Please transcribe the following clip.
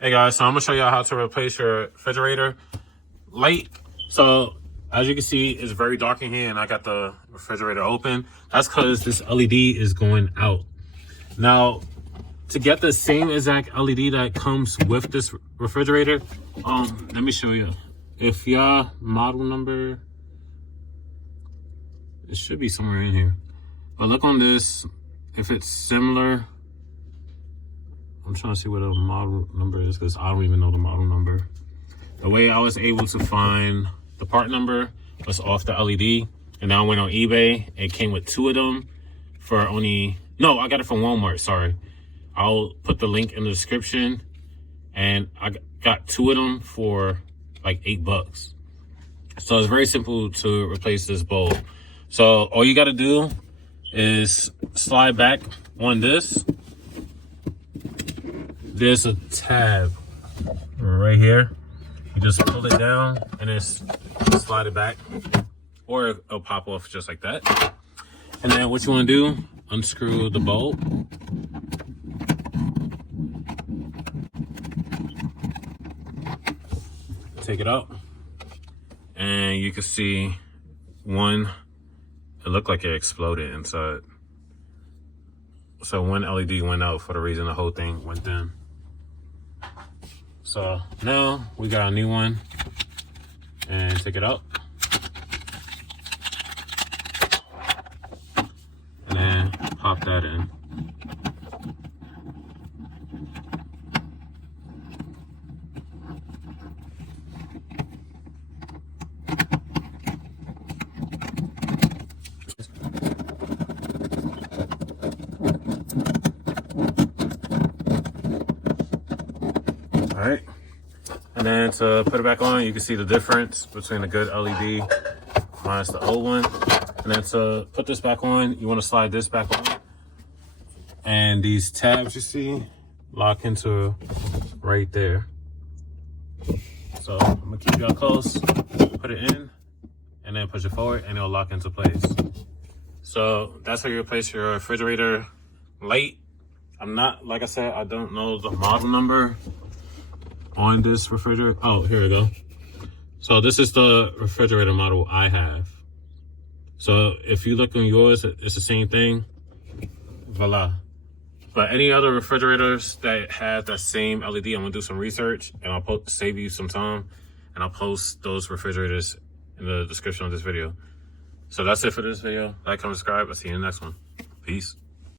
Hey guys, so I'm gonna show y'all how to replace your refrigerator light. So as you can see, it's very dark in here and I got the refrigerator open. That's because this LED is going out. Now, to get the same exact LED that comes with this refrigerator, let me show you. If y'all model number, it should be somewhere in here. But look on this, if it's similar, I'm trying to see what the model number is because I don't even know the model number. The way I was able to find the part number was off the LED. And now I went on eBay. It came with 2 of them for only, no, I got it from Walmart, sorry. I'll put the link in the description. And I got 2 of them for like $8. So it's very simple to replace this bulb. So all you gotta do is slide back on this. There's a tab right here. You just pull it down and then slide it back, or it'll pop off just like that. And then what you want to do, unscrew the bulb. Take it out, and you can see one, it looked like it exploded inside. So one LED went out for the reason the whole thing went in. So now we got a new one, and take it out. And then pop that in. All right, and then to put it back on, you can see the difference between the good LED minus the old one. And then to put this back on, you want to slide this back on, and these tabs you see lock into right there. So I'm gonna keep y'all close, put it in, and then push it forward, and it'll lock into place. So that's how you replace your refrigerator light. I'm not, like I said, I don't know the model number on this refrigerator. Oh, here we go. So this is the refrigerator model I have. So if you look on yours, it's the same thing. Voila. But any other refrigerators that have that same LED, I'm gonna do some research and I'll save you some time, and I'll post those refrigerators in the description of this video. So that's it for this video. Like, comment, subscribe. I'll see you in the next one. Peace.